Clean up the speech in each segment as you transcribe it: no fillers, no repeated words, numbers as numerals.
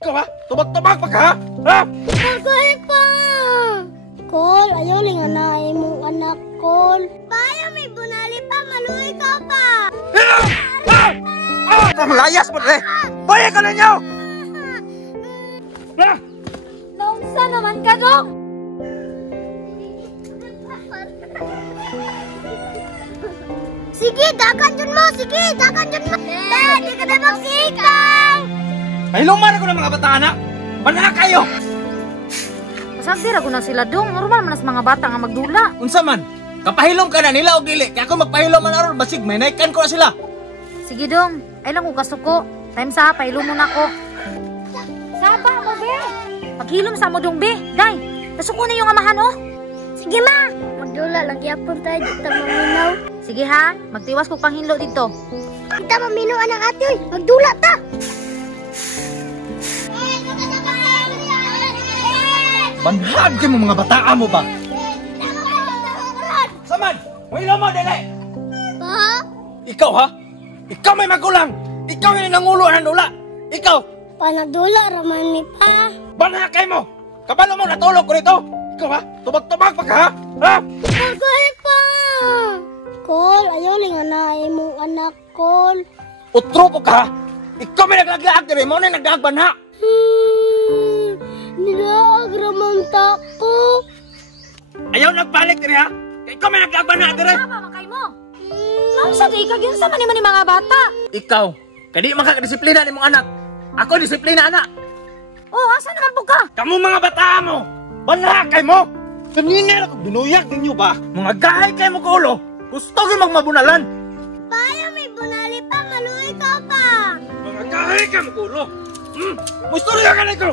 Ikaw ha? Tubag-tubag pa ka ha? Agay pa! Kol, ayaw linga na imong anak, Kol. Bayo, may bunali pa, maluwi ka pa! Malayas mo rin! Baya ka ninyo! Naunsa naman ka, Dong? Sige, dagan dyan mo! Sige, dagan dyan mo! Dad, di ka na magsikaw! Ay, luman ako ng mga bata, anak! Bana kayo! Masagdir ako na sila, Dong. Normal man as mga bata nga magdula. Unsa man? Kapahilom ka na nila o dili. Kaya ako magpahilom man aron, basig may naikan ko na sila. Sige, Dong. Ay lang ko kasuko. Time sa pahilom mo na ako. Saba mo, be. Paghilom sa mo, Dong, be. Day, kasuko na yung amahan, oh. Sige, ma! Magdula, lagyapon tayo dito maminaw. Sige, ha. Magtiwas ko panghinlo dito. Kita maminaw ng ate, oy. Magdula ta! Banhag kayo mga bataan mo ba? Saman! Mahilo mo, dili! Pa? Ikaw ha? Ikaw may magulang! Ikaw yung nangulo ng dula! Ikaw! Panagdula, raman ni pa. Banhag kayo mo! Kabalo mo, natulog ko rito! Ikaw ha? Tubag-tubag pa ka ha? Ha? Agay pa! Kol, ayaw linga na imong anak, Kol. Utro po ka ha? Ikaw may naglaglaag diri mo na nagdaagban ha? Nilaag raman ta ko. Ayaw nagbalik diri ha? Ikaw may naglaagban na diri! Saba, makay mo. Nausa, di ka yun sa mani-mani mga bata. Ikaw, kadi makakadisiplina ni mong anak. Ako disiplina anak. Oh, asa naman po ka? Kamu mga bata mo! Banakay mo! Kanina ako binuyak ninyo ba? Mga gahay kayo mo kaulo! Gusto ko magmabunalan! Bayo, may bunali pa, maluwi ka pa. Mga gahay kayo mo kaulo! Musturya ka na ikaw!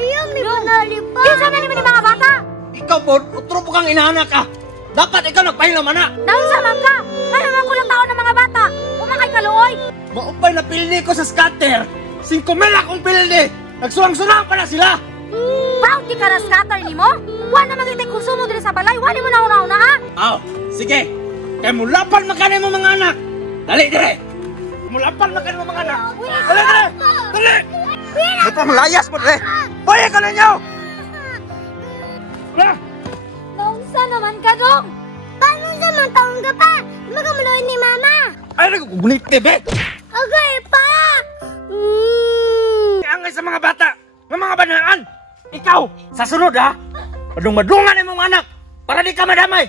Ayaw, may bunali pa. Yun sa mani-mani mga bata. Ikaw po, utro po kang inaanak ka! Dapat ikaw nagpahilam anak! Nausa man ka. Ano naman kulang taon ng mga bata? Umakay kaluoy. Maupay na pildi ko sa scatter! 5,000 akong pildi! Nagsulang-sulang pa na sila! Proud di ka na scatter ni mo? Wala na magiging konsumo din sa balay. Wala mo na una-una, ha? Aw, sige! Kaya mulapan makanin mo mga anak! Dali, dali! Mulapan makanin mo mga anak! Dali, dali! Dali! May pamalayas mo, dali! Baya ka ninyo! Naunsa naman ka, Dong? Paano naman taong ka pa? Magamuloy ni Mama. Ay, nagkukulit, bebe! Agay pa! Angay sa mga bata, ng mga banaan. Ikaw, sa sunod ha, madung-madungan ng mga anak para di ka madamay.